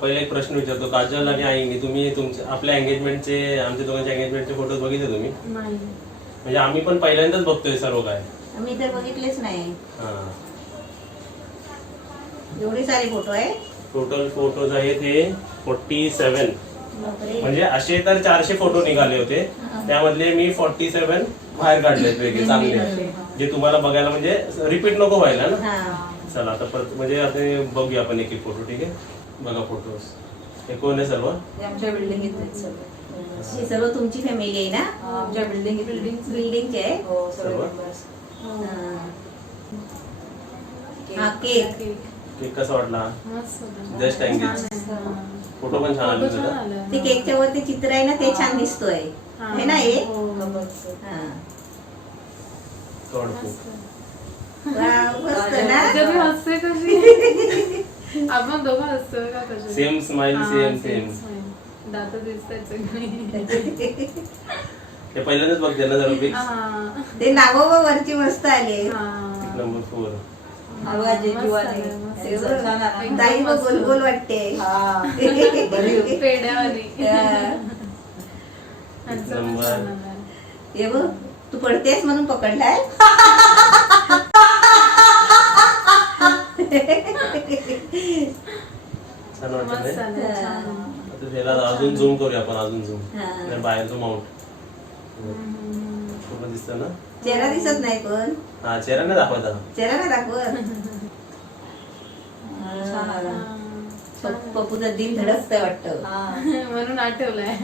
पहिले एक प्रश्न विचारतो. काजल आणि आईंनी तुम्ही तुमच्या आपल्या एंगेजमेंटचे आमच्या दोघांच्या एंगेजमेंटचे फोटोज बघितले तुम्ही? नाही. म्हणजे आम्ही पण पहिल्यांदाच बघतोय सर्व काय. मी तर बघितलेच नाही. हा. एवढे सारे फोटो आहे. टोटल फोटोज आहेत हे 47. म्हणजे असे तर 400 फोटो निघाले होते. त्यामधले मी 47 बाहेर काढले वेगळे चांगले, जे तुम्हाला बघायला म्हणजे रिपीट नको व्हायला ना. चला आता परत म्हणजे आता बघूया आपण एक एक फोटो. ठीक आहे, बघा फोटोज. हे कोण आहे सर्व? आमच्या बिल्डिंगीत हे सर्व तुमची फॅमिली आहे ना? आमच्या बिल्डिंगचे आहे सर्व. हा केक केक कसा वाटला? Just engage. फोटो पण छान आले तुला. ते केकच्या वरती चित्र आहे ना, ते छान दिसतोय है ना. हे आपण दोघं हसतो का? कशी सेम स्माइल, सेम दात दिसतात सगळी. ते पहिल्यांदाच बघते ना जरा पिक्स. ते नाव वरची मस्त आले. नंबर 4. दाई गोल गोल वाटते. पेड्यावाली. ये बघ, तू पडतेस म्हणून पकडलाय. छान वाटत. त्याला अजून झूम करूया आपण, अजून झूम. बाहेरचं माउंट पूर्ण दिसत ना. चेहरा दिसत नाही पण. हा, चेहरा नाही दाखवत. चेहरा नाही दाखवत. पप्पूचा दिल धडकतंय वाटतं. म्हणून आठवलंय.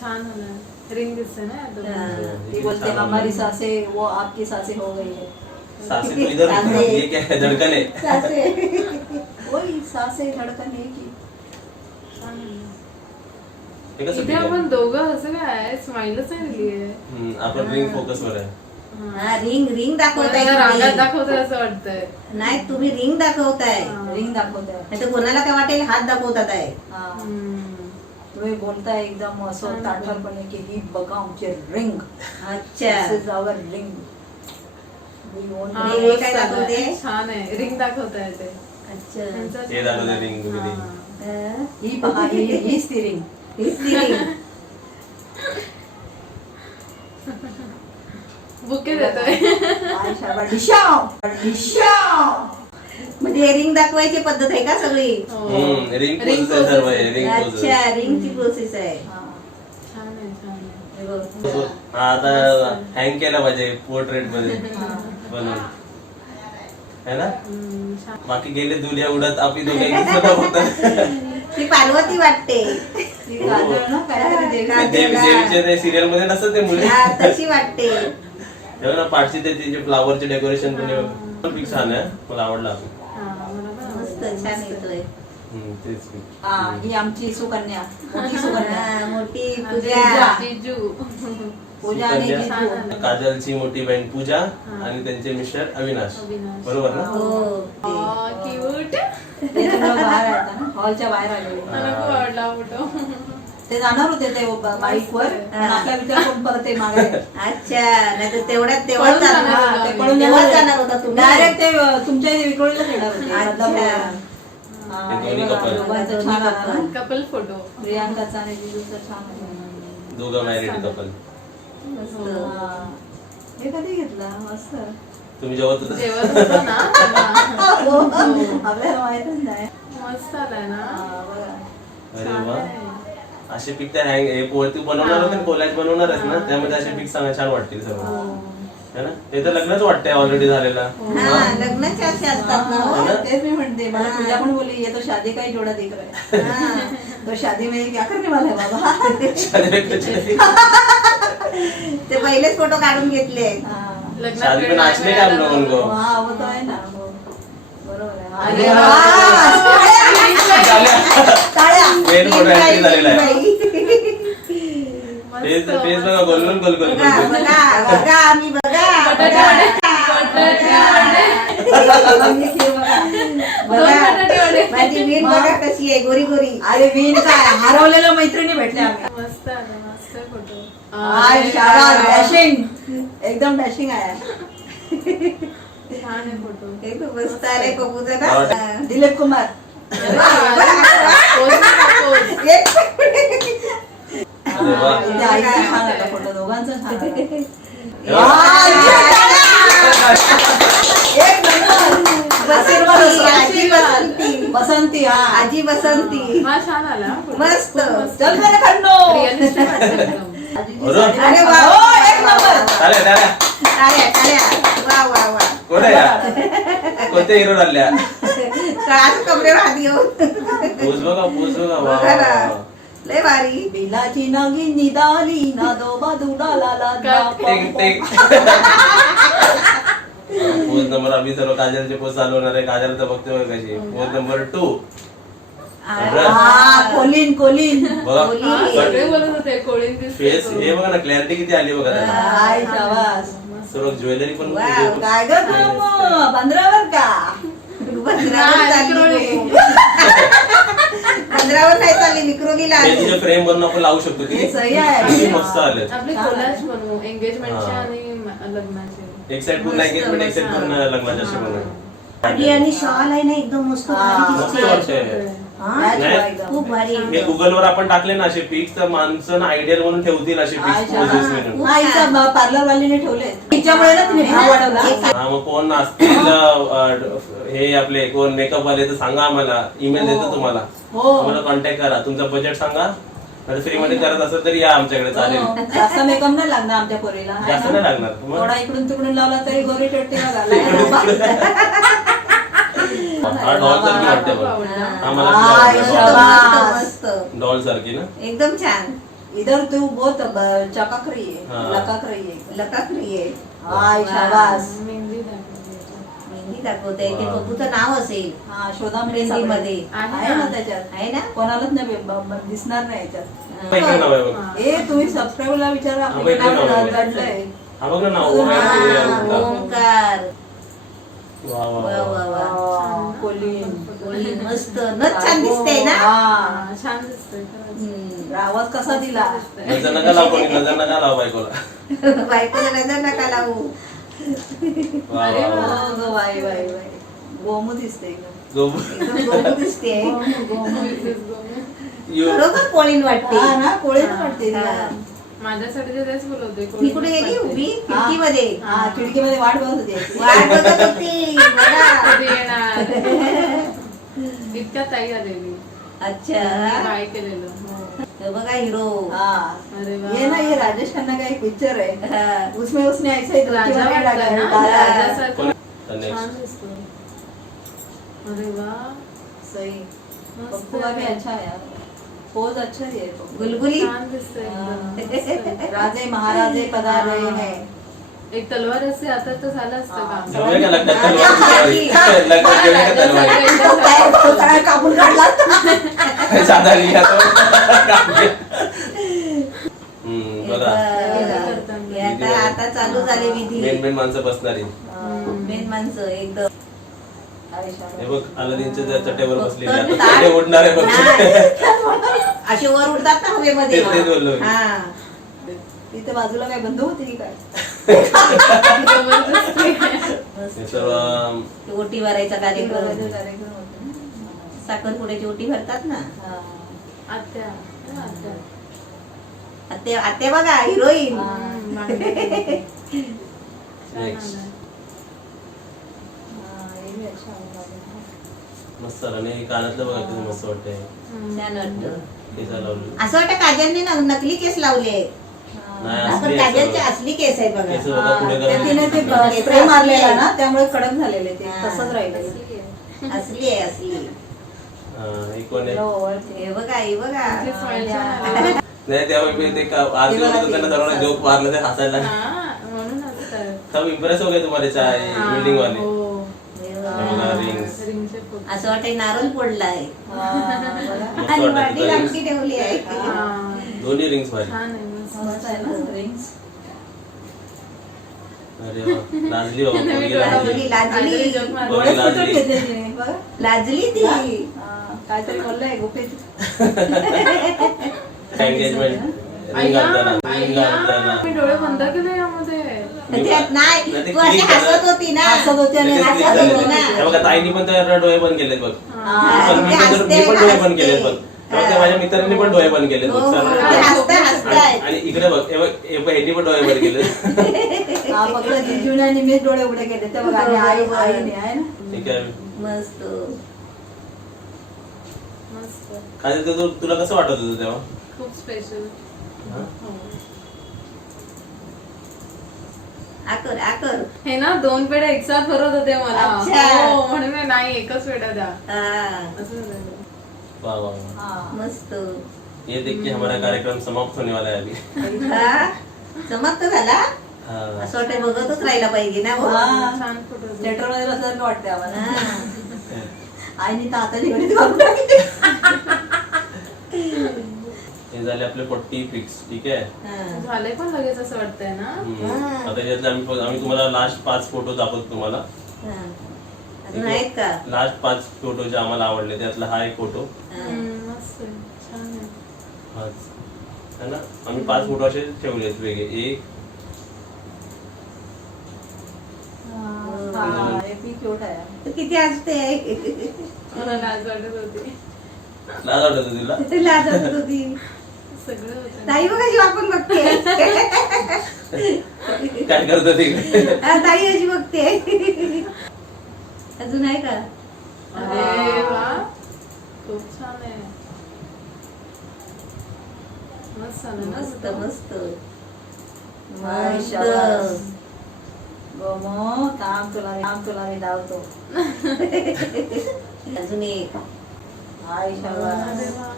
छान होणार. रिंग दिसते ना. बोलते हमारी सासे वो आपकी सासे हो गई है. सासे तो इधर, ये क्या है? धड़कन है. सासे वही सासे धड़कन है की. इथे आपण दोघं असं काय स्माइलच नाही दिली आहे. आपण रिंग फोकस वर आहे. रिंग दाखवताय. रांगात दाखवतोय असं वाटतंय. नाही, तुम्ही रिंग दाखवताय. रिंग दाखवताय नाही तर कोणाला काय वाटेल हात दाखवतात आहे. तुम्ही बोलताय एकदम असं ताठरपणे की ही बघा आमची रिंग. अच्छा, आवर रिंग. काय दाखवते? छान आहे. रिंग दाखवताय ते. अच्छा, हे दाखवते रिंग. ही बघा, हीच ती रिंग. बुके देतोय. म्हणजे रिंग दाखवायची पद्धत आहे का सगळी? रिंग प्रोसेस सर्व आहे. Ring process. अच्छा, रिंगची प्रोसेस आहे. छान आहे, छान आहे. आता हँग केला पाहिजे पोर्ट्रेट मध्ये बनवून, है ना. बाकी गेले दुनिया उडत, आपली दोघे ती पार्वती वाटते. देवीच्या सिरियल मध्ये नसत ते मुली तशी वाटते. ना. पाठची ते तिचे फ्लावरचे डेकोरेशन पण छान आहे. मला आवडला. मस्त छान येतोय. ही आमची सुकन्या, मोठी सुकन्या, मोठी पूजा. जिजू. पूजा आणि जिजू. काजलची मोठी बहीण पूजा आणि त्यांचे मिस्टर अविनाश. बरोबर ना. क्यूट. बाहेर आहेत ना, हॉलच्या बाहेर आलेले. मला खूप आवडला फोटो. ते जाणार होते ते बाईक वर. आपल्या विचार कोण परत ते मागे. अच्छा, नाही तर तेवढ्यात तेव्हा जाणार होता तुम्ही. डायरेक्ट ते तुमच्या विक्रोळीला येणार होते. Couple photo. प्रियांकाचा आणि जिजूचा छान होता. दोघं मॅरिड कपल. हे कधी घेतला? मस्त. तुम्ही जेवत होता ना. आपल्याला माहितच नाही. मस्त आलाय ना. अरे वा. असे पिक त्या हँग वरती बनवणार होते, कोलॅज बनवणार आहेत ना, त्यामध्ये असे पिक सांगा छान वाटतील सर्व, है ना. ते तर लग्नच वाटतंय ऑलरेडी झालेला. लग्नाचे असे असतात ना. तेच मी म्हणते. मला पूजा पण बोलली ये तो शादी का ही जोड़ा दिख रहा है. तो शादी में क्या करने वाला है बाबा. ते पहिलेच फोटो काढून घेतले. शादी में नाचने का हम लोगों को. हाँ वो तो है ना. बरोबर है. अरे मेन फोटो एंट्री झालेला आहे. फेस बघा, गोल गोल गोल. बघा आम्ही बघा. माझी वीण बघा कशी आहे, गोरी गोरी. अरे वीण काय, हरवलेल्या मैत्रिणी भेटल्या आम्ही. मस्त आला मस्त फोटो हाय शाबास डॅशिंग एकदम डॅशिंग आहे छान आहे फोटो एकदम मस्त आले कबूतर दिलीप कुमार अरे वा. इथे आईचा छान आला फोटो दोघांचा छान आला. एक नंबर आजी बसंती बसंती हा आजी बसंती हा छान आला हा photo. मस्त. खूप मस्त. चल मेरे खंडो Realistic वाटतं एकदम. अरे वा हो, एक नंबर टाळ्या, टाळ्या. टाळ्या टाळ्या वा वा वा कोण आहे या? कोणते हिरो राहिल्या काळाच कपडे हात घेऊन पोच बघा वा, वा, बघा ना. वा. लय भारी बिलाची नगी निदाली ना दो बाजूला ला टिक, टिक. पोज नंबर आम्ही सर्व काजलचे पोज चालू होणार आहे. काजल तर बघतोय बघा कशी. Pose number 2. कोलिन कोलिन बघा हा, सगळे बोलत होते कोळीन दिसते फेस हे बघा ना क्लॅरिटी किती आली बघा त्याला. हाय शाबास सर्व ज्वेलरी पण वाव, काय ग तू बंदरावर का पंधरावर चालली पंधरावर नाही चालली विक्रोलीला हे आली तुझ्या फ्रेम वरून आपण लावू शकतो किती सही आहे. किती मस्त आले. आपले कोलाज बनवू एंगेजमेंटचे हा. आणि लग्नाचे एक साइड पूर्ण एंगेजमेंट एक साइड पूर्ण लग्नाच्या अशी बनवून. साडी आणि शॉल आहे ना एकदम मस्त भारी मस्त दिसते. वाटतंय. हा? नाही. खूप भारी हे गुगल वर आपण टाकले ना असे पिक्स तर माणसं आयडियल म्हणून ठेवतील असे हाय पिक्स पोजेस शाबास. म्हणून. हा, हिचा पार्लर वालीने ठेवले तिच्यामुळे ना तिने भाव वाढवला हा मग कोण असतील हे आपले कोण मेकअप वाले तर सांगा आम्हाला ईमेल देतो तुम्हाला हो आम्हाला कॉन्टॅक्ट करा तुमचं बजेट सांगा फ्री मध्ये करत असेल तर या आमच्याकडे चालेल हो, जास्त मेकअप नाही लागणार आमच्या पोरीला हाय जास्त ना? नाही लागणार मग थोडा इकडून तिकडून लावला तरी गोरी टट्टी हा डॉल सारखी वाटते बघ आम्हाला हाय सुद्धा शाबास. वाटते मस्त डॉल सारखी ना एकदम छान इधर तू बहुत चकाक रही है हाँ. लकाक रही है लकाकरी आहे हाय वा. शाबास मेहंदी दाखवली याच्यात. मेहंदी दाखवते ते वा. बघूचं नाव असेल हा शोधा मेहंदीमध्ये. आहे ना त्याच्यात आहे ना कोणालाच नाही दिसणार नाही याच्यात इकडे नाव आहे बघ हा. ए तुम्ही सबस्क्राईबला विचारा हा, बघ, इकडे नाव आहे. दडलंय. हा बघ ना नाव हा, वा ओंकार वा वा वा वा वा कोलिन कोली मस्त नच छान दिसते ना हा. हा, छान दिसतंय खरंच. हम्म. आवाज कसा दिला नजर नका लाव कोणी नजर नका लाव बायकोला बायकोला नजर नका लावू वा वा वा हो ग बाई बाई बाई गोमू दिसते एकदम. गोबू एकदम गोमू दिसते Mrs. Gomez. यू बरोबर कोळीन वाटते हा ना कोळीच वाटते तिला. हा. माझ्यासाठी तर तेच बोलवते ती कुठे गेली उभी खिडकीमध्ये हा खिडकीमध्ये वाट बघत होती वाट बघत होती बघा. कधी येणार इतक्या ताई आलेली अच्छा काय केलेलं हो. हे बघा हिरो हा अरे वा. ये ना ये राजेश खन्ना का एक पिक्चर है हा. उसमें उसने ऐसा ही राजा धोती वगैरह वाटतं ना? डाला है। राजासारखं तर next. छान दिसतो अरे वा सही मस्त पप्पू का भी अच्छा है यार पोज अच्छा ही है पप्पू। गुलगुली छान दिसतंय एकदम. मस्त. राजे महाराजे पधार रहे हैं एक तलवार असते आता तर झालं असतं हा. काम घेऊया का लग्नात तलवार? लग्नात घेऊया का तलवार? तो काय कापून काढला साधा लिहा तो. बघा हे आता चालू झाले विधी मेन माणसं बसणारी मेन माणसं एकदम हे बघ अलादीनच्या त्या चटेवर बसलेली तर आता ताट- चटे उडणार आहे बघ असे वर उडतात ना हवेमध्ये तेच बोललो मी. हा तिथे बाजूला काय बंद होती की काय जबरदस्ती. हे सर्व ते ओटी भरायचा कार्यक्रम कार्यक्रम होता ना. साखरपुड्याची ओटी भरतात ना हा. आत्या आत्या आत्या आत्या बघा हिरोईन हा. नेक्स्ट हा, ये भी अच्छा होगा. मस्त झालं नाही कानातलं बघा किती मस्त वाटतंय छान वाटतं केसा लावली असं वाटतं काजलने नकली केस लावले नाही आपण असली काजलचे आहे असली केस आहे केस बघा बघा पुढे हा, ते तिने ते करा स्प्रे मारलेला ना त्यामुळे कडक झालेले ते हा. तसंच राहिले असली आहे असली एक कोण आहे हे बघा हे बघा तुमची smile छान आहे. नाही तेव्हा मी ते आज त्यांना सर्वांना जोक मारलं ते हसायला लागले. हा, म्हणून हसताय. सब इम्प्रेस हो गए तुम्हारे चाय हा, बिल्डिंग वाले हो. बघा rings. रिंगचे फोटो. असं वाटतं नारळ फोडलाय मस्त आणि वाटतं वाटी तुला लांबी rings. ठेवली आहे हा. दोन्ही रिंग्स भारी छान आहे मस्त. मस्त आहे ना rings. अरे वा लाजली बाबा नवीन पोरगी लाजली. लाजली लाजली. काहीतरी joke मारला. पोरगी डोळे फुटून लाजली. घेतले तिने, बघा. लाजली ती हा, काहीतरी बोललंय गुपित एंगेजमेंट रिंग घालताना रिंग घालताना मी डोळे बंद केले यामध्ये. त्यात नाही नाही, ते तू अशी click हसत होती ना हसत होती आणि लगेच हसत click होती झालं. ना. हे बघा ताईनी पण त्या डोळे बंद केलेत बघ हा, पण मी ते पण हसते, डोळे बंद हसते. केलेत बघ तेव्हा त्या माझ्या मित्रांनी पण डोळे बंद केलेत बघ हो, सर्व. ते हसताय, हसताय. आणि इकडे बघ हे बघ ह्यांनी पण डोळे बंद केले हा फक्त जिजूने आणि मीच डोळे उघडे केले ते बघा आणि आईने आहे ना. ठीक आहे मस्त मस्त. काय तुला कसं वाटत होतं तेव्हा खूप स्पेशल. हा? आकर आकर हे ना 2 पेढे एक साथ भरत होते मला. अच्छा. हो, म्हणून मी नाही एकच पेढा द्या हा, असं झालं. वाह वाह वाह. हा. मस्त ये देख के हमारा कार्यक्रम समाप्त होने वाला है अभी हा, समाप्त झाला हाँ. असं वाटतं बघतच राहिला पाहिजे ना हो. हा. छान फोटो होते. थिएटर मध्ये बसल्यासारखं वाटते आम्हाला. हा. आईने तर आता निगडीत करून टाकली. हे झाले आपले 40 फिक्स ठीक आहे हा. झाले पण लगेच असं वाटतंय ना. आता यातले आम्ही तुम्हाला लास्ट 5 फोटो दाखवतो तुम्हाला हा. अजून आहेत का लास्ट 5 फोटो जे आम्हाला आवडले त्यातला हा एक फोटो हा. मस्त आहे. छान आहे. हाच है ना आम्ही 5 फोटो असे ठेवलेत वेगळे एक हा, हे पी क्यूट आहे. तू किती असते मला लाज वाटत होती. लाज वाटत होती तुला लाज वाटत होती सगळं होतं. ताई बघ अशी वाकून बघते काय करत होती हा, ताई अशी बघते अजून आहे का अरे वा खूप छान आहे. मस्त झालं ना. मस्त मस्त हाय, मस्त शाबास. गोमो काम तुला मी धावतो. अजून एक हाय अरे शाबास. वा.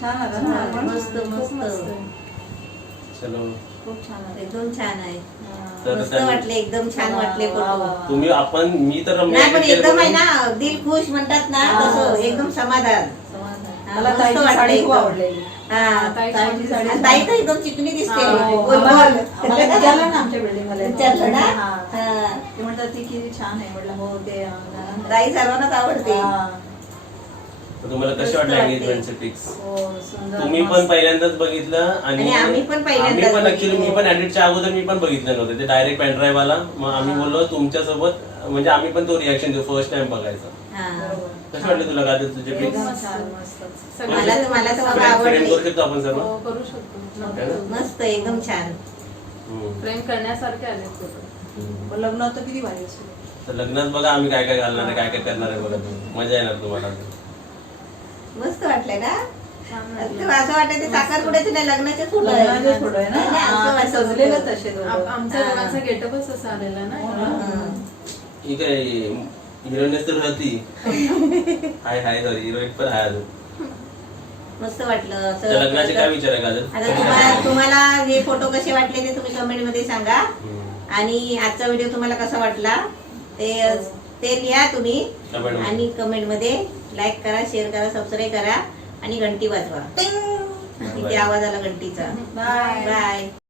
छान आलं ना छान. आपण? मस्त खूप मस्त मस्त आहे. चलो खूप छान आलं. एकदम छान आहे हा. तर मस्त त्यांनी- वाटले एकदम छान वाटले वा, वा, फोटो वा. तुम्ही आपण मी तर नाही पण remain एकदम आहे केलं ना दिल खुश म्हणतात ना हा, तसं असं. एकदम समाधान समाधान. हा, मला मस्त ताईची वाटलं साडी खूप एकदम. आवडलेली. हा ताईची साडी आणि ताई तर एकदम चिकनी दिसते हा, हो. गोल आम्हाला गोल. विचारलं ना आमच्या बिल्डिंग मध्ये विचारलं ना हा. हा. ते म्हणतात ती किती छान आहे म्हटलं हो ते ताई सर्वांनाच आवडते हा. तर तुम्हाला कसे मस्त वाटले वाटते. एंगेजमेंटचे पिक्स हो सुंदर तुम्ही मस्त. पण पहिल्यांदाच बघितलं आणि आम्ही पण पहिल्यांदाच आम्ही पण ऍक्च्युली बघितलं. मी पण एडिटच्या अगोदर मी पण बघितलं नव्हतं ते डायरेक्ट पेनड्राईव्ह आला मग आम्ही बोललो तुमच्यासोबत म्हणजे आम्ही पण तो रिॲक्शन देऊ फर्स्ट टाइम बघायचं हा. बरोबर. कसे वाटले तुला का तुझे पिक्स एकदम छान मस्त. सगळं मला तर बाबा फ्रेंड आवडले करू शकतो आपण सर्व हो, करू शकतो. है ना? मस्त एकदम छान हम्म. प्रेम करण्यासारखे आले फोटो. हम्म. पण लग्न होतं किती भारी असेल. तर लग्नात बघा आम्ही काय काय घालणार आहे काय काय करणार आहे बघा तुम्ही. मजा येणार तुम्हाला मस्त वाटलंय ना छान ते वाटलं. असं वाटतं ते साखरपुड्याचे नाही लग्नाचे फोटो आहेत. लग्नाचे फोटो आहे ना नाही, असं हा, वाटतं सजलेलं फोटो. तसे दोघं. आमच्या हा. दोघांचा गेटअपच असा आलेला ना. हा. ही काय हिरोईन तर होती हाय हाय सॉरी हिरोईन पण हाय अजून मस्त वाटलं त्या असं लग्नाचे काय विचार आहे आता तुम्हाला हे फोटो कसे वाटले ते तुम्ही कमेंट मध्ये सांगा काजल आणि आजचा व्हिडिओ तुम्हाला कसा वाटला ते लिहा तुम्ही Comment मध्ये. आणि कमेंट मध्ये लाईक करा शेअर करा सबस्क्राईब करा आणि घंटी वाजवा टिंग! इथे आवाज आला घंटीचा बाय बाय